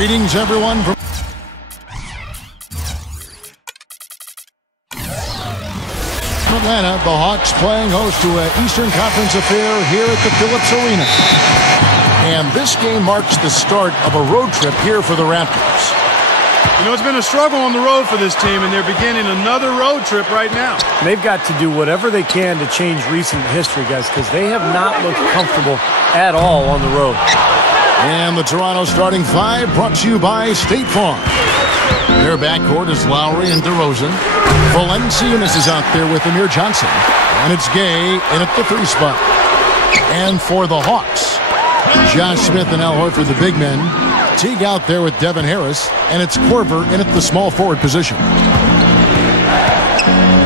Greetings, everyone, from Atlanta. The Hawks playing host to an Eastern Conference affair here at the Phillips Arena. And this game marks the start of a road trip here for the Raptors. You know, it's been a struggle on the road for this team, and they're beginning another road trip right now. They've got to do whatever they can to change recent history, guys, because they have not looked comfortable at all on the road. And the Toronto starting five brought to you by State Farm. Their backcourt is Lowry and DeRozan. Valanciunas is out there with Amir Johnson. And it's Gay in at the 3 spot. And for the Hawks, Josh Smith and Al Horford, the big men. Teague out there with Devin Harris. And it's Korver in at the small forward position.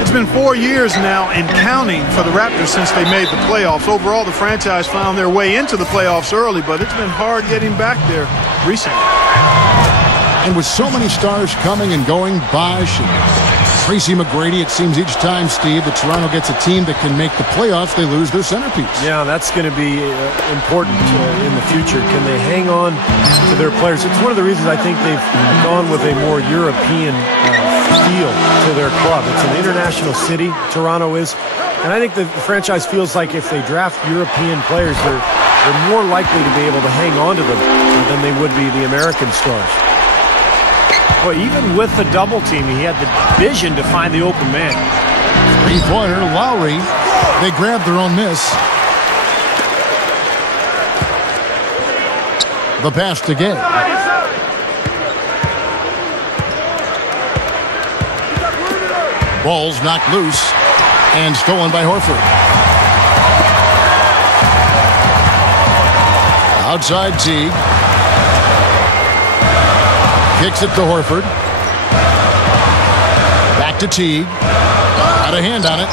It's been 4 years now and counting for the Raptors since they made the playoffs. Overall, the franchise found their way into the playoffs early, but it's been hard getting back there recently. And with so many stars coming and going, Bosh and Tracy McGrady, it seems each time, Steve, that Toronto gets a team that can make the playoffs, they lose their centerpiece. Yeah, that's going to be important in the future. Can they hang on to their players? It's one of the reasons I think they've gone with a more European feel to their club. It's an international city, Toronto is. And I think the franchise feels like if they draft European players, they're more likely to be able to hang on to them than they would be the American stars. Well, even with the double team, he had the vision to find the open man. Three-pointer, Lowry. They grabbed their own miss. The pass to Gay. Ball's knocked loose and stolen by Horford. Outside Teague. Kicks it to Horford. Back to Teague. Got a hand on it.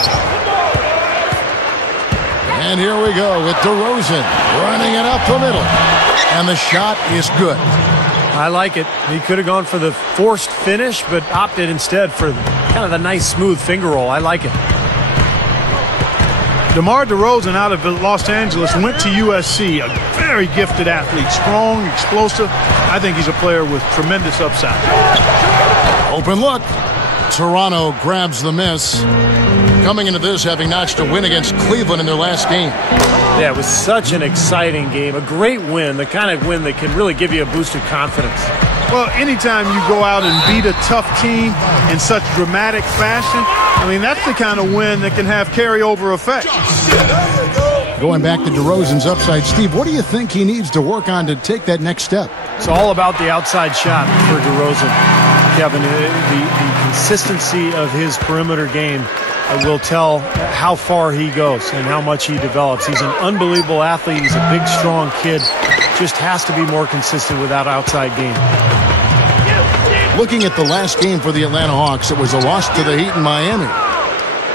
And here we go with DeRozan running it up the middle. And the shot is good. I like it. He could have gone for the forced finish, but opted instead for kind of the nice, smooth finger roll. I like it. DeMar DeRozan out of Los Angeles went to USC, a very gifted athlete, strong, explosive. I think he's a player with tremendous upside. Open look. Toronto grabs the miss. Coming into this, having notched a win against Cleveland in their last game. Yeah, it was such an exciting game. A great win, the kind of win that can really give you a boost of confidence. Well, anytime you go out and beat a tough team in such dramatic fashion, I mean, that's the kind of win that can have carryover effect. Going back to DeRozan's upside, Steve, what do you think he needs to work on to take that next step? It's all about the outside shot for DeRozan, Kevin. The consistency of his perimeter game will tell how far he goes and how much he develops. He's an unbelievable athlete. He's a big, strong kid. Just has to be more consistent with that outside game. Looking at the last game for the Atlanta Hawks, it was a loss to the Heat in Miami.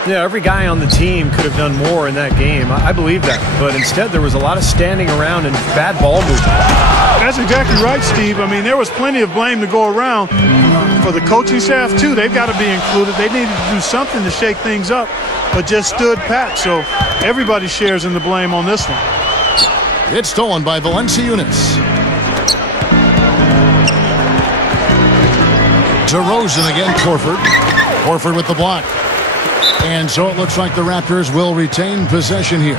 Yeah, every guy on the team could have done more in that game. I believe that. But instead, there was a lot of standing around and bad ball movement. That's exactly right, Steve. I mean, there was plenty of blame to go around for the coaching staff, too. They've got to be included. They needed to do something to shake things up, but just stood pat. So everybody shares in the blame on this one. It's stolen by Valanciunas. DeRozan again, Horford. Horford with the block. And so it looks like the Raptors will retain possession here.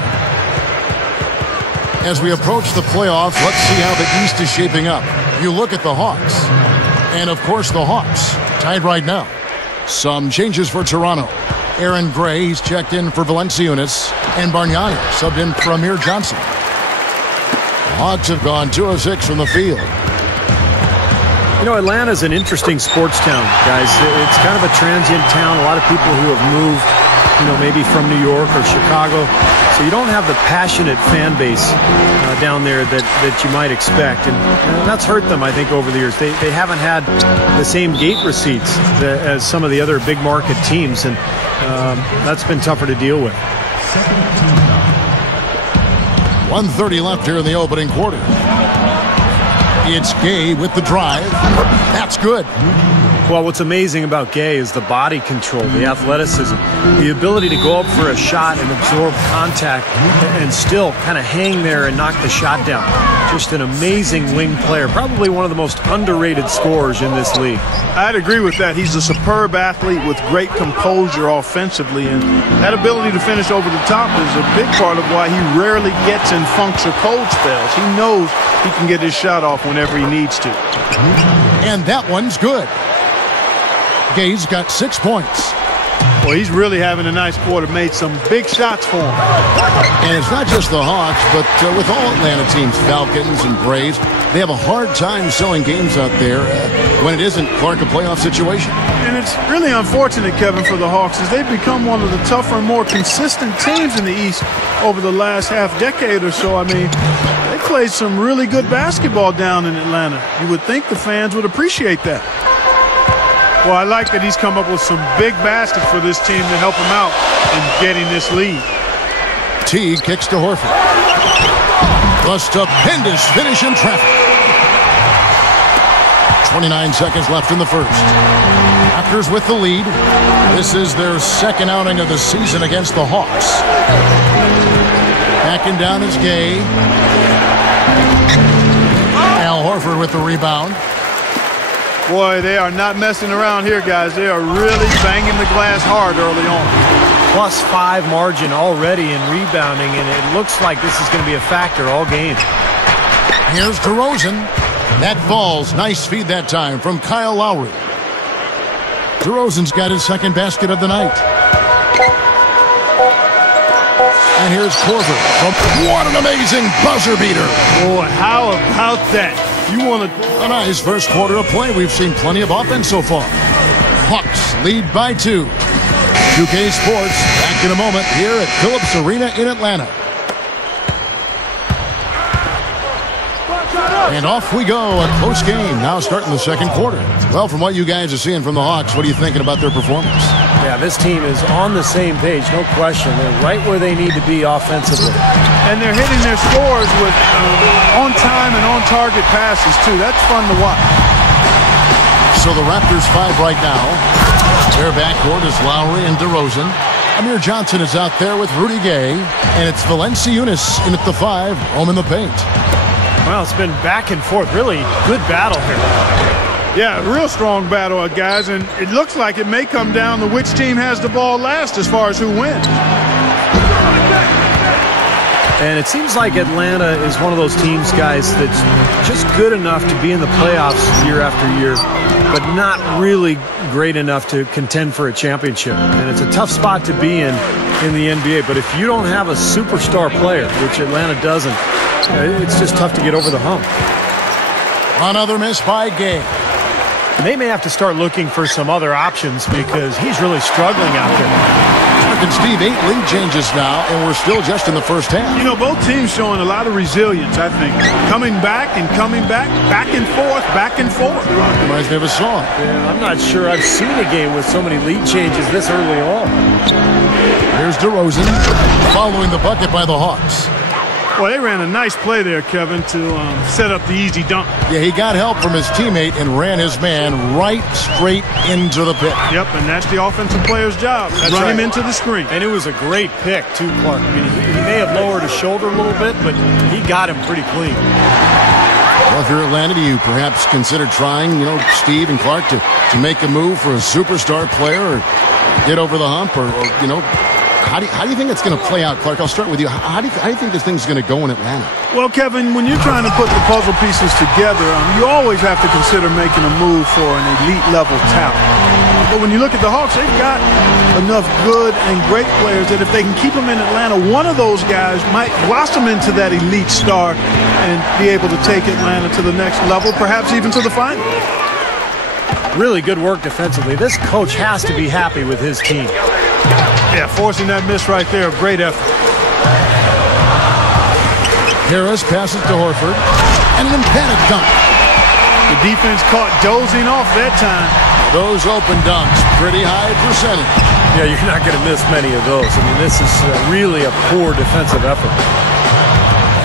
As we approach the playoffs, let's see how the East is shaping up. You look at the Hawks. And, of course, the Hawks tied right now. Some changes for Toronto. Aaron Gray, he's checked in for Valanciunas. And Bargnani subbed in for Amir Johnson. The Hawks have gone 2 of 6 from the field. You know, Atlanta's an interesting sports town, guys. It's kind of a transient town. A lot of people who have moved, you know, maybe from New York or Chicago. So you don't have the passionate fan base down there that you might expect. And that's hurt them, I think, over the years. They haven't had the same gate receipts as some of the other big market teams. And that's been tougher to deal with. 1:30 left here in the opening quarter. It's Gay with the drive. That's good. Well, what's amazing about Gay is the body control, the athleticism, the ability to go up for a shot and absorb contact and still kind of hang there and knock the shot down. Just an amazing wing player, probably one of the most underrated scorers in this league. I'd agree with that. He's a superb athlete with great composure offensively, and that ability to finish over the top is a big part of why he rarely gets in funks or cold spells. He knows he can get his shot off whenever he needs to. And that one's good. Gay's got 6 points. Well, he's really having a nice quarter, made some big shots for him. And it's not just the Hawks, but with all Atlanta teams, Falcons and Braves, they have a hard time selling games out there when it isn't, Clark, a playoff situation. And it's really unfortunate, Kevin, for the Hawks, as they've become one of the tougher and more consistent teams in the East over the last half decade or so. I mean, they played some really good basketball down in Atlanta. You would think the fans would appreciate that. Well, I like that he's come up with some big baskets for this team to help him out in getting this lead. Teague kicks to Horford. The stupendous finish in traffic. 29 seconds left in the first. Raptors with the lead. This is their second outing of the season against the Hawks. Backing down is Gay. Al Horford with the rebound. Boy, they are not messing around here, guys. They are really banging the glass hard early on. +5 margin already in rebounding, and it looks like this is going to be a factor all game. Here's DeRozan. That falls. Nice feed that time from Kyle Lowry. DeRozan's got his second basket of the night. And here's Korver. What an amazing buzzer beater. Boy, how about that? You want a nice first quarter of play. We've seen plenty of offense so far. Hawks lead by 2. 2K Sports back in a moment here at Phillips Arena in Atlanta. And off we go. A close game now starting the second quarter. Well, from what you guys are seeing from the Hawks, what are you thinking about their performance? Yeah, this team is on the same page, no question. They're right where they need to be offensively. And they're hitting their scores with on-time and on-target passes, too. That's fun to watch. So the Raptors 5 right now. Their backcourt is Lowry and DeRozan. Amir Johnson is out there with Rudy Gay. And it's Valanciunas in at the 5, home in the paint. Well, it's been back and forth. Really good battle here. Yeah, real strong battle, guys, and it looks like it may come down to which team has the ball last as far as who wins. And it seems like Atlanta is one of those teams, guys, that's just good enough to be in the playoffs year after year, but not really great enough to contend for a championship. And it's a tough spot to be in the NBA, but if you don't have a superstar player, which Atlanta doesn't, it's just tough to get over the hump. Another miss by Gay. They may have to start looking for some other options because he's really struggling out there. Clark and Steve, 8 lead changes now, and we're still just in the first half. You know, both teams showing a lot of resilience, I think. Coming back, back and forth, back and forth. Reminds me of a song. Yeah, I'm not sure I've seen a game with so many lead changes this early on. Here's DeRozan following the bucket by the Hawks. Well, they ran a nice play there, Kevin, to set up the easy dunk. Yeah, he got help from his teammate and ran his man right straight into the pit. Yep, and that's the offensive player's job. Run him into the screen. And it was a great pick, too, Clark. I mean, he may have lowered his shoulder a little bit, but he got him pretty clean. Well, if you're Atlanta, do you perhaps consider trying, Steve and Clark to make a move for a superstar player or get over the hump or how do you think it's going to play out, Clark? I'll start with you. How do you think this thing's going to go in Atlanta? Well, Kevin, when you're trying to put the puzzle pieces together, you always have to consider making a move for an elite-level talent. But when you look at the Hawks, they've got enough good and great players that if they can keep them in Atlanta, one of those guys might blossom into that elite star and be able to take Atlanta to the next level, perhaps even to the final. Really good work defensively. This coach has to be happy with his team. Yeah, forcing that miss right there, great effort. Harris passes to Horford, and an emphatic dunk. The defense caught dozing off that time. Those open dunks, pretty high percentage. Yeah, you're not going to miss many of those. I mean, this is really a poor defensive effort.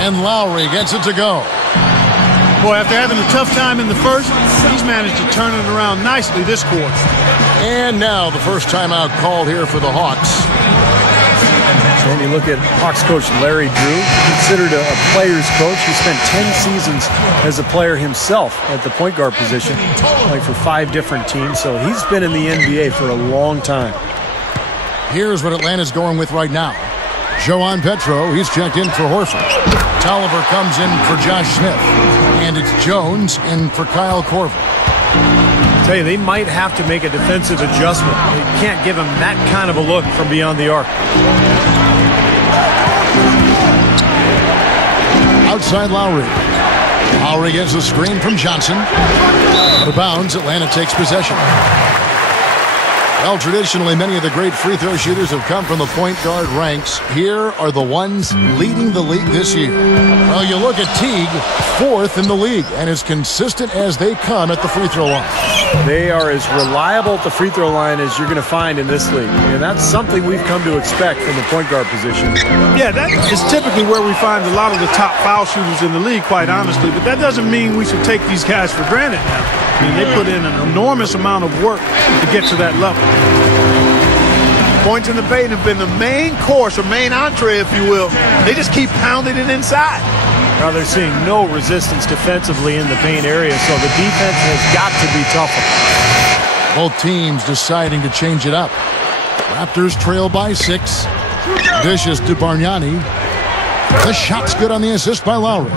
And Lowry gets it to go. Boy, after having a tough time in the first, He's managed to turn it around nicely this quarter. And now the first timeout called here for the Hawks. And you look at Hawks coach Larry Drew, considered a player's coach. He spent 10 seasons as a player himself at the point guard position, like for 5 different teams. So he's been in the NBA for a long time. Here's what Atlanta's going with right now. Joan Petro, he's checked in for Horford. Tolliver comes in for Josh Smith. And it's Jones in for Kyle Korver. I tell you, they might have to make a defensive adjustment. They can't give him that kind of a look from beyond the arc. Outside Lowry. Lowry gets a screen from Johnson. Out of bounds, Atlanta takes possession. Well, traditionally, many of the great free throw shooters have come from the point guard ranks. Here are the ones leading the league this year. Well, you look at Teague, 4th in the league, and as consistent as they come at the free throw line. They are as reliable at the free throw line as you're going to find in this league. And that's something we've come to expect from the point guard position. Yeah, that is typically where we find a lot of the top foul shooters in the league, quite honestly. But that doesn't mean we should take these guys for granted now. I mean, they put in an enormous amount of work to get to that level. Points in the paint have been the main course or main entree, if you will. They just keep pounding it inside. Now they're seeing no resistance defensively in the paint area, so the defense has got to be tougher. Both teams deciding to change it up. Raptors trail by 6. Dishes to Bargnani. The shot's good on the assist by Lowry.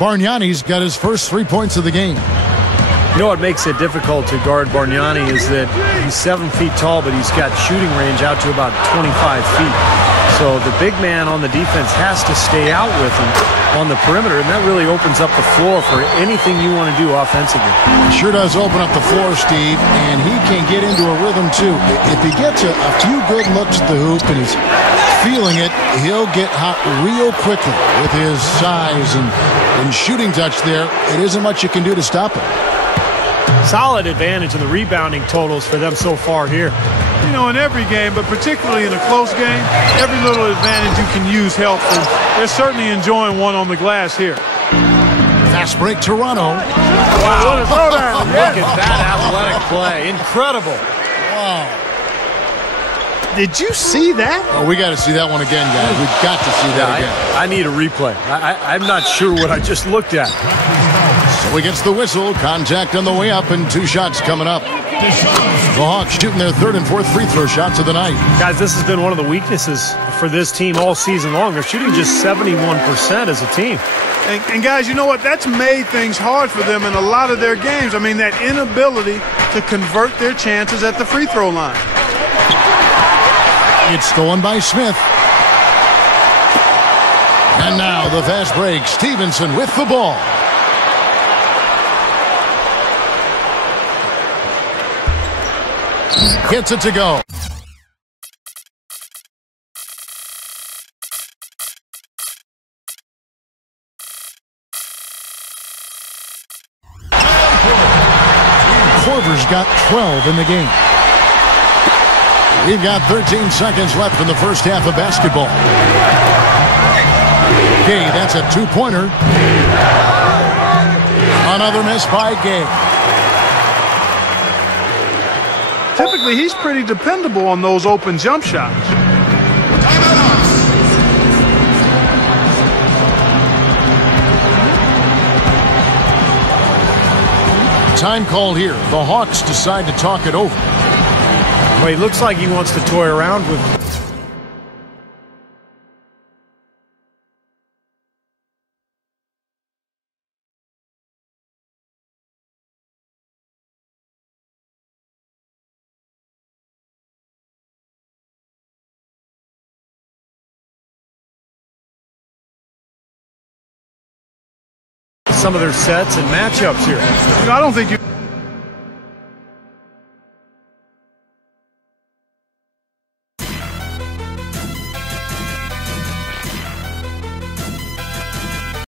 Bargnani's got his first 3 points of the game. You know what makes it difficult to guard Bargnani is that he's 7 feet tall, but he's got shooting range out to about 25 feet. So the big man on the defense has to stay out with him on the perimeter, and that really opens up the floor for anything you want to do offensively. Sure does open up the floor, Steve, and he can get into a rhythm too. If he gets a few good looks at the hoop and he's feeling it, he'll get hot real quickly with his size and shooting touch there. It isn't much you can do to stop him. Solid advantage in the rebounding totals for them so far here. You know, in every game, but particularly in a close game, every little advantage you can use helps. And they're certainly enjoying one on the glass here. Fast break, Toronto. Wow, what a throwdown. Look at that athletic play. Incredible. Wow. Did you see that? Oh, we got to see that one again, guys. We've got to see that again. I need a replay. I'm not sure what I just looked at. So he gets the whistle. Contact on the way up, and 2 shots coming up. The Hawks shooting their 3rd and 4th free throw shots of the night. Guys, this has been one of the weaknesses for this team all season long. They're shooting just 71% as a team. And guys, you know what? That's made things hard for them in a lot of their games. I mean, that inability to convert their chances at the free throw line. It's stolen by Smith. And now the fast break. Stevenson with the ball. Gets it to go. Korver's got 12 in the game. We've got 13 seconds left in the first half of basketball. Gay, that's a 2-pointer. Another miss by Gay. Typically, he's pretty dependable on those open jump shots. Time called here. The Hawks decide to talk it over. Well, he looks like he wants to toy around with it. Some of their sets and matchups here. You know, I don't think you